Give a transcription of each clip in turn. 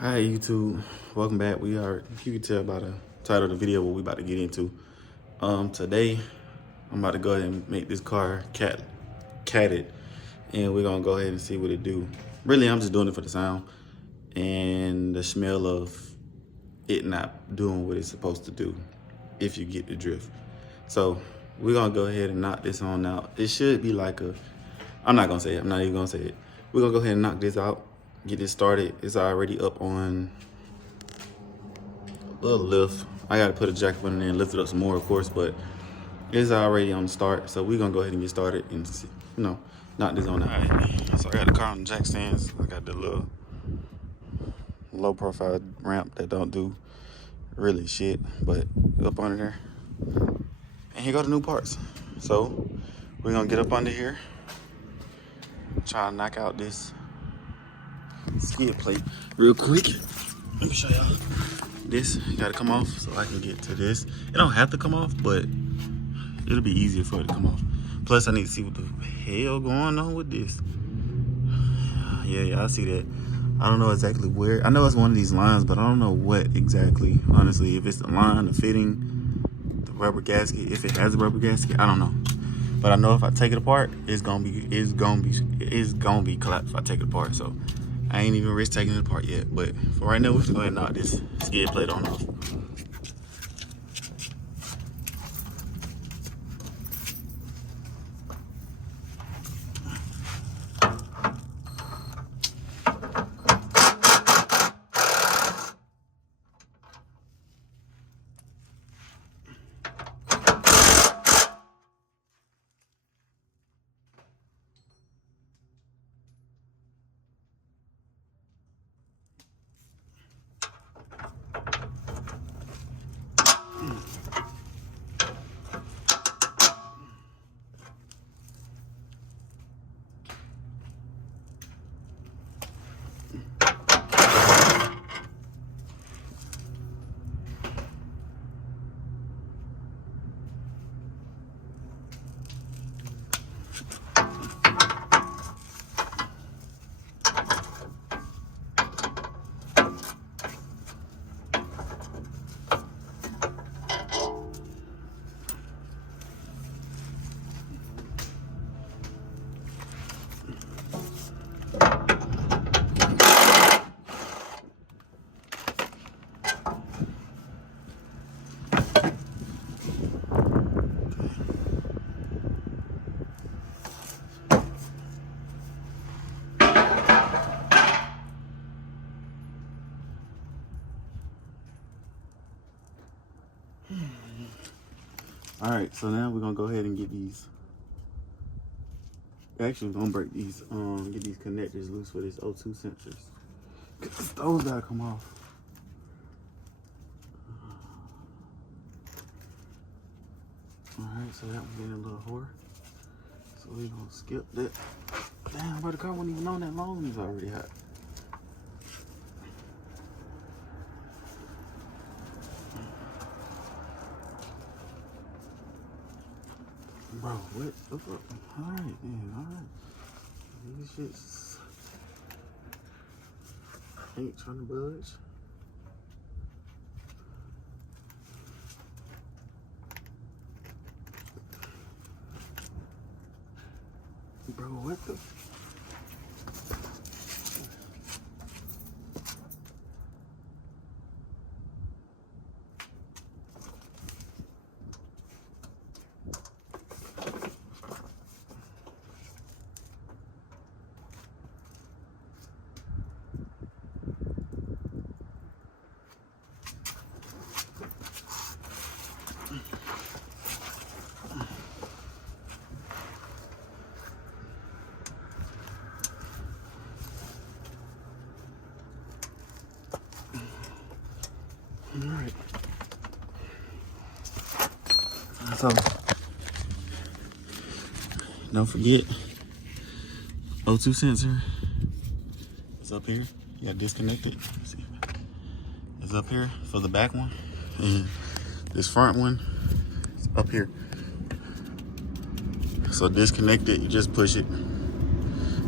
Hi YouTube, welcome back. You can tell by the title of the video what we about to get into. Today I'm about to go ahead and make this car catted, and we're gonna go ahead and see what it do. Really, I'm just doing it for the sound and the smell of it not doing what it's supposed to do, if you get the drift. So we're gonna go ahead and knock this on out. It should be like I'm not gonna say it, I'm not even gonna say it. We're gonna go ahead and knock this out, get this started. It's already up on a little lift. I gotta put a jack up in there and lift it up some more, of course, but it's already on the start. So we're gonna go ahead and get started and see, knock this on out. All right, so I got the car on the jack stands. I got the little low profile ramp that don't do really shit, but up under there. And here go the new parts. So we're gonna get up under here, try to knock out this skid plate real quick. Let me show y'all. This gotta come off so I can get to this. It don't have to come off, but it'll be easier for it to come off. Plus, I need to see what the hell going on with this. Yeah, I see that. I don't know exactly where. I know it's one of these lines, but I don't know what exactly. Honestly, if it's the line, the fitting, the rubber gasket. If it has a rubber gasket, I don't know. But I know if I take it apart, it's gonna be collapsed if I take it apart. So I ain't even risk taking it apart yet. But for right now, we can go ahead and knock this skid plate on off. All right, so now we're gonna go ahead and get these. Actually, we're gonna break these, get these connectors loose for this O2 sensors. Cause those gotta come off. All right, so that one's getting a little whore. So we're gonna skip that. Damn, bro, the car wasn't even on that long and it's already hot. Bro, what the fuck? Alright, man, alright. These shits ain't trying to budge. Bro, what the? All right. So, don't forget, O2 sensor is up here. You gotta disconnect it. Let's see. It's up here for the back one. And this front one is up here. So disconnect it, you just push it.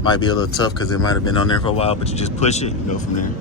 Might be a little tough because it might have been on there for a while, but you just push it and go from there.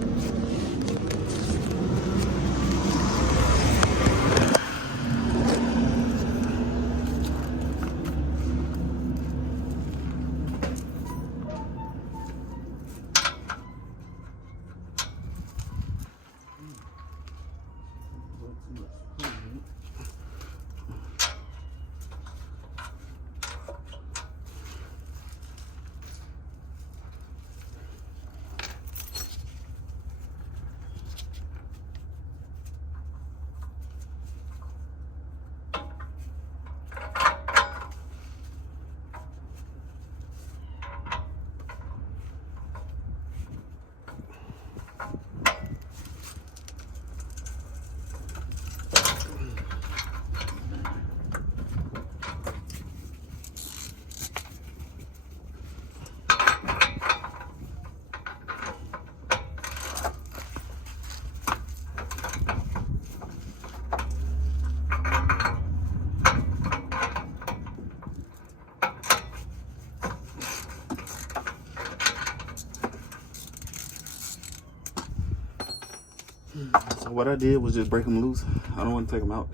So what I did was just break them loose. I don't want to take them out.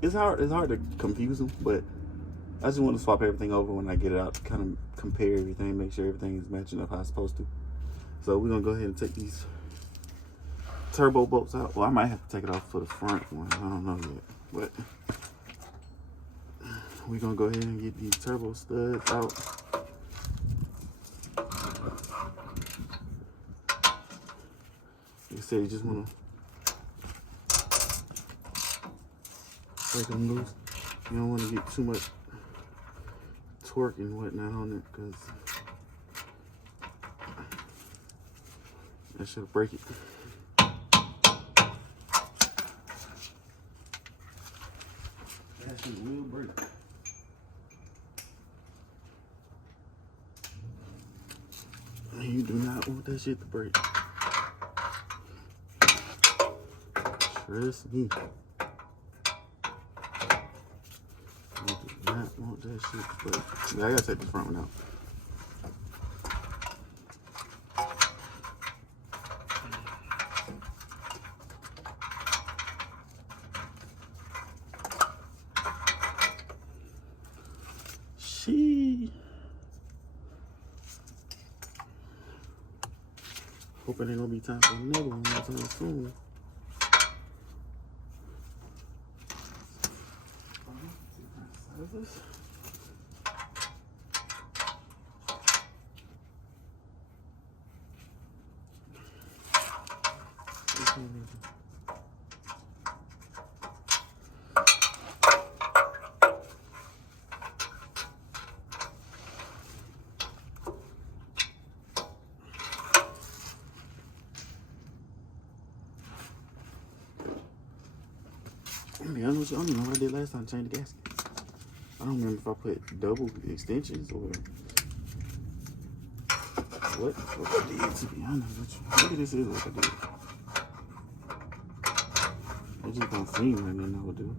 It's hard to confuse them, but I just want to swap everything over when I get it out to kind of compare everything, make sure everything is matching up how it's supposed to. So we're gonna go ahead and take these turbo bolts out. Well, I might have to take it off for the front one. I don't know yet, but we're gonna go ahead and get these turbo studs out. Like I said, you just wanna break them loose. You don't want to get too much torque and whatnot on it, because that should break it. That shit will break. You do not want that shit to break. Trust me. You do not want that shit to break. Yeah, I gotta take the front one out. Hope it ain't gonna be time for another one anytime soon. I don't know what I did last time, change the gasket. I don't remember if I put double extensions or what I did, to be honest with you. Maybe this is what I did. It just don't seem like nothing I would do.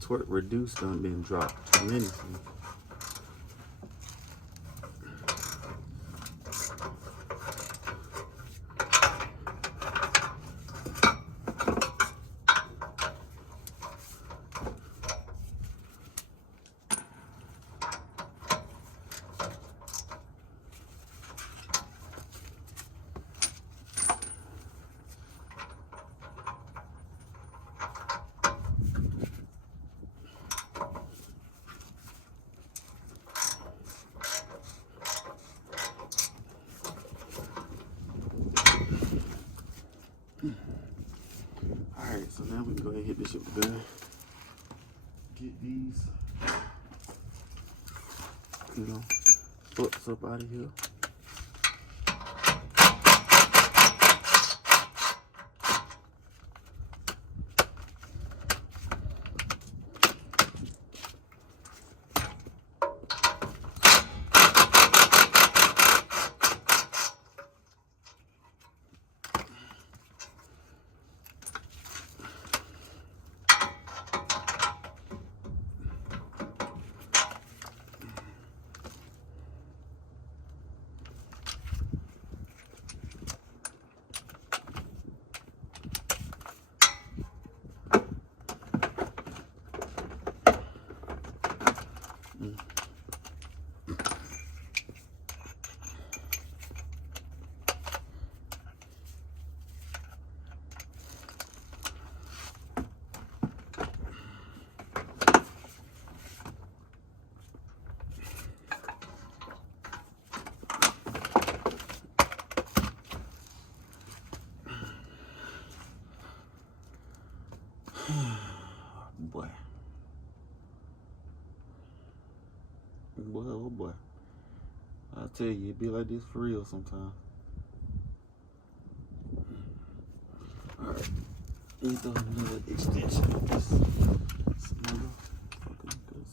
Torque reduced on being dropped tremendously. Alright, so now we can go ahead and hit this shit with the gun. Get these, books up out of here. Boy. Boy, oh boy. I tell you, it be like this for real sometimes. Alright. Let's do another extension of this motherfucking this.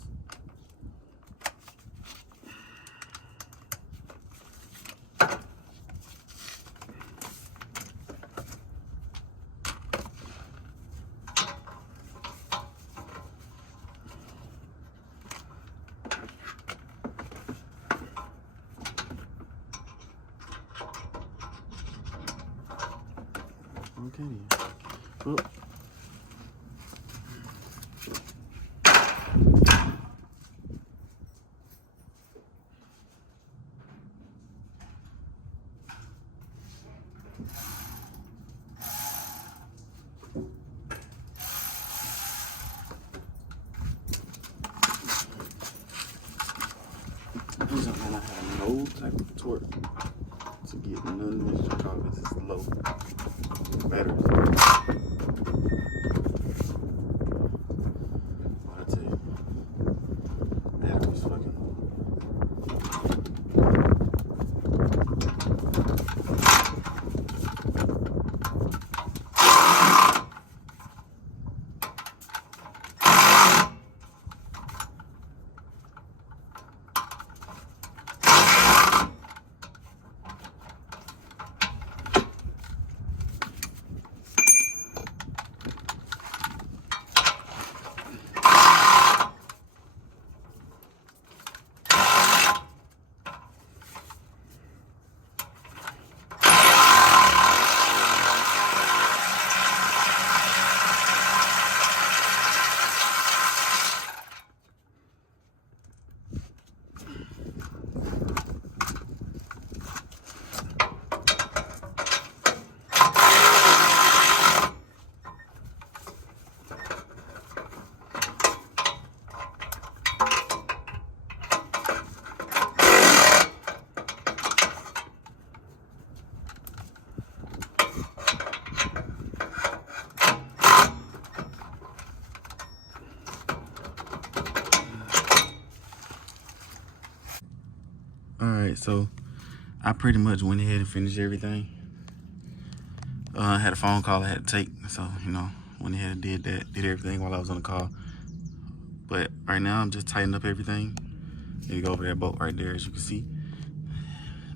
Okay then. Oh. These are gonna have no type of torque to get none of this because this is low battery. I tell you, battery's fucking low. Alright, so I pretty much went ahead and finished everything. I had a phone call I had to take, so, you know, went ahead and did everything while I was on the call. But right now, I'm just tightening up everything. You go over that bolt right there, as you can see.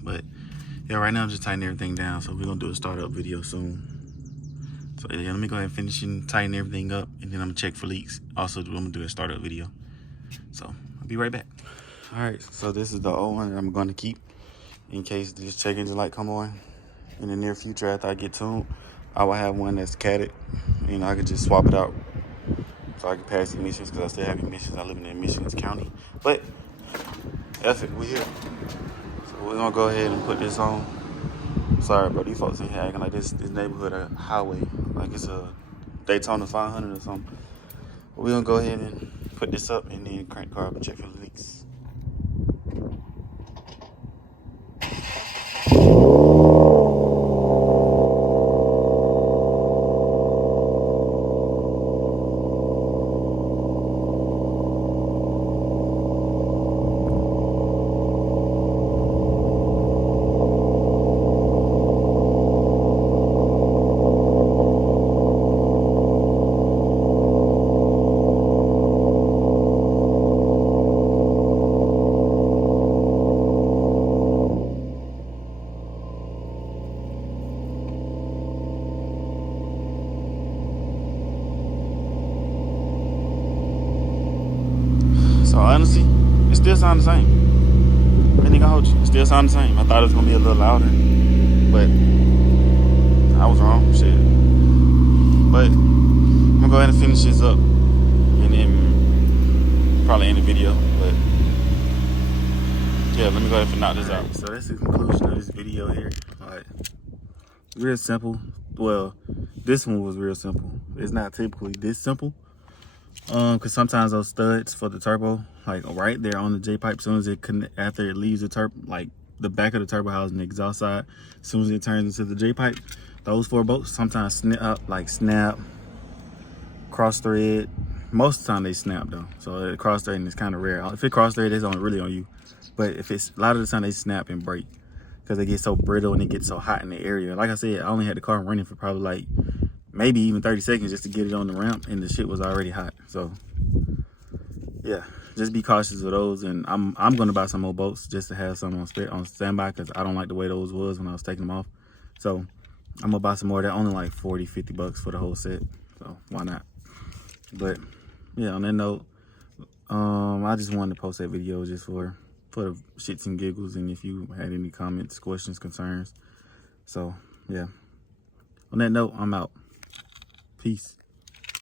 But, yeah, right now I'm just tightening everything down, so we're going to do a startup video soon. So, yeah, let me go ahead and finish and tighten everything up, and then I'm going to check for leaks. Also, I'm going to do a startup video. So, I'll be right back. Alright, so this is the old one that I'm going to keep in case this check engine light come on in the near future. After I get tuned, I will have one that's catted. You know, I could just swap it out so I can pass emissions because I still have emissions. I live in the emissions county. But, F it, we here. So we're going to go ahead and put this on. Sorry, bro, these folks in here acting like this neighborhood a highway, like it's a Daytona 500 or something. But we're going to go ahead and put this up and then crank the car up and check for the leaks. So honestly, it still sounds the same. I ain't gonna hold you. It still sounds the same. I thought it was gonna be a little louder, but I was wrong. Shit. But I'm gonna go ahead and finish this up, and then probably end the video. But yeah, let me go ahead and knock this out. So that's the conclusion of this video here. All right, real simple. Well, this one was real simple. It's not typically this simple. Because sometimes those studs for the turbo, like right there on the J pipe, as soon as it after it leaves the turbo, like the back of the turbo housing, and the exhaust side, as soon as it turns into the J pipe, those 4 bolts sometimes snap, cross thread, Most of the time they snap though. So the cross threading is kind of rare. If it cross thread, it's only really on you. But if it's a lot of the time they snap and break because they get so brittle and it gets so hot in the area. Like I said, I only had the car running for probably like maybe even 30 seconds just to get it on the ramp, and the shit was already hot. So yeah, just be cautious of those. And I'm gonna buy some more bolts just to have some on standby because I don't like the way those was when I was taking them off. So I'm gonna buy some more. They're only like 40, 50 bucks for the whole set. So why not? But yeah, on that note, I just wanted to post that video just for the shits and giggles, and if you had any comments, questions, concerns. So yeah, on that note, I'm out. Peace.